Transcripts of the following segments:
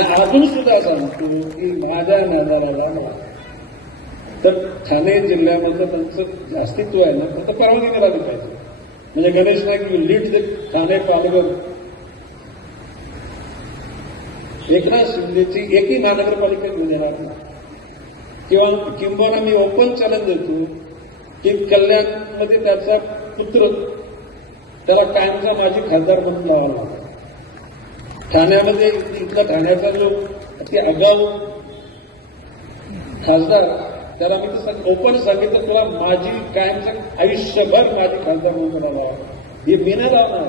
अजून सुद्धा सांगतो की माझ्या नजराला तर ठाणे जिल्ह्यामध्ये त्यांचं अस्तित्व आहे ना, तर परवानगी करायला पाहिजे. म्हणजे गणेश नाईक लीड द ठाणे पालघर. एकनाथ शिंदेची एकही महानगरपालिका घेऊन येणार नाही. किंवा मी ओपन चॅलेंज देतो की कल्याणमध्ये त्याचा पुत्र त्याला कायमचा माजी खासदार म्हणून लावावा लागला. ठाण्यामध्ये इथला ठाण्याचा जो अति आगाऊ खासदार, त्याला मी तसं ओपन सांगितलं, तुला माझी कायमचं आयुष्यभर माझी खासदार म्हणून त्याला लावा. हे मी नाही लावणार,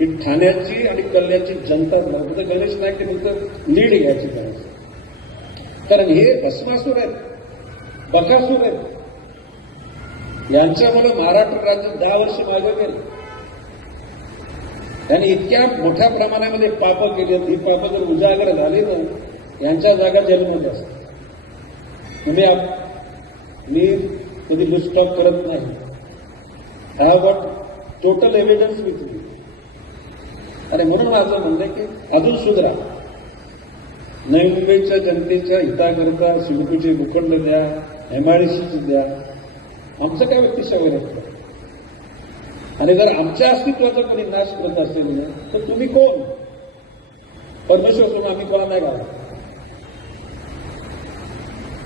ही ठाण्याची आणि कल्याणची जनता लावते. गणेश नाईक फक्त लीड घ्यायची गरज. कारण हे भस्मासूर आहेत, बकासूर आहेत. यांच्यामुळे महाराष्ट्र राज्य 10 वर्ष मागे गेलं. त्यांनी इतक्या मोठ्या प्रमाणामध्ये पापं केली, ही पापं जर उजागर झाली ना, यांच्या जागा जेलमध्ये असतात. मी कधी लुस्टॉप करत नाही. हा what total evidence with me. आणि म्हणून माझं म्हणणं आहे की अजून सुधरा. नवी मुंबईच्या जनतेच्या हिताकरता सिडकोचे भूखंड द्या, एमआयडीसी द्या. आमचं काय व्यक्तिशा वगैरे. आणि जर आमच्या अस्तित्वाचा कोणी नाश करत असेल ना, तर तुम्ही कोण? परमेश्वर सोडून आम्ही कोणा नाही घालत.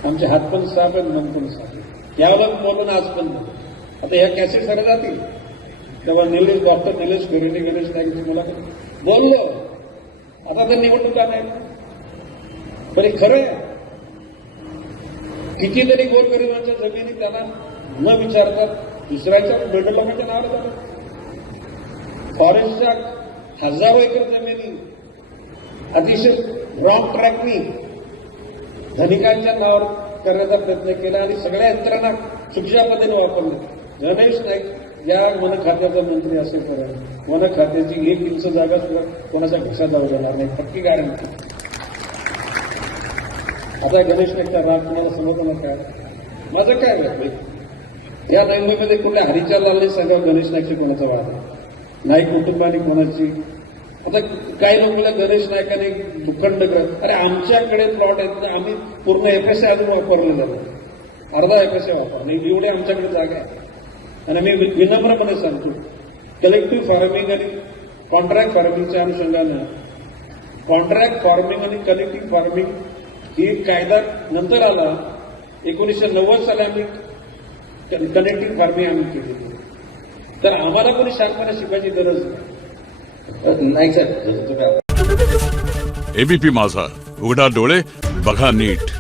आमचे हात पण साफ आणि मन पण साफ. यावर बोलून आज पण आता ह्या कॅसेट सर जातील तेव्हा डॉक्टर निलेश करेने गणेश नाईकची मुलाखत बोललो. आता तर निवडणुका नाही, पण हे खरं आहे. कितीतरी गोरगरिबांच्या जमिनी त्यांना न विचारता दुसऱ्याच्या बिल्डरच्या नावाला जातात. फॉरेस्टच्या हजारो एकर जमिनी अतिशय रॉंग ट्रॅकनी धनिकांच्या नावावर करण्याचा प्रयत्न केला आणि सगळ्या यंत्रणा चुकीच्या पद्धतीने वापरल्या. गणेश नाईक या वन खात्याचा मंत्री असेपर्यंत वन खात्याची 1 इंच जागा सुद्धा कोणाच्या घशात जाऊ देणार नाही, पक्की गॅरंटी. आता गणेश नाईकचा राग तुम्हाला समजलं काय? माझं काय वाटलं, या नवीमध्ये कुठल्या हरीच्या लालने सांगा गणेश नाईकची कोणाचा वाद आहे, नाईक कुटुंबाने कोणाची. आता काही लोकांना गणेश नाईकाने भूखंड अरे आमच्याकडे प्लॉट आहेत, आम्ही पूर्ण एफएसए अजून वापरले जातो, अर्धा एफएसए वापरले, एवढे आमच्याकडे जागा आहे. आणि मी विनम्रपणे सांगतो, कलेक्टिव्ह फार्मिंग आणि कॉन्ट्रॅक्ट फार्मिंगच्या अनुषंगानं कॉन्ट्रॅक्ट फार्मिंग आणि कलेक्टिव्ह फार्मिंग ही कायदा नंतर आला. 1990 साली आम्ही कनेक्टिव्ह फार्मिंग आम्ही केली. तर आम्हाला कोणी शांतपणे शिकायची गरज नाही साहेब. एबीपी माझा, उघडा डोळे बघा नीट.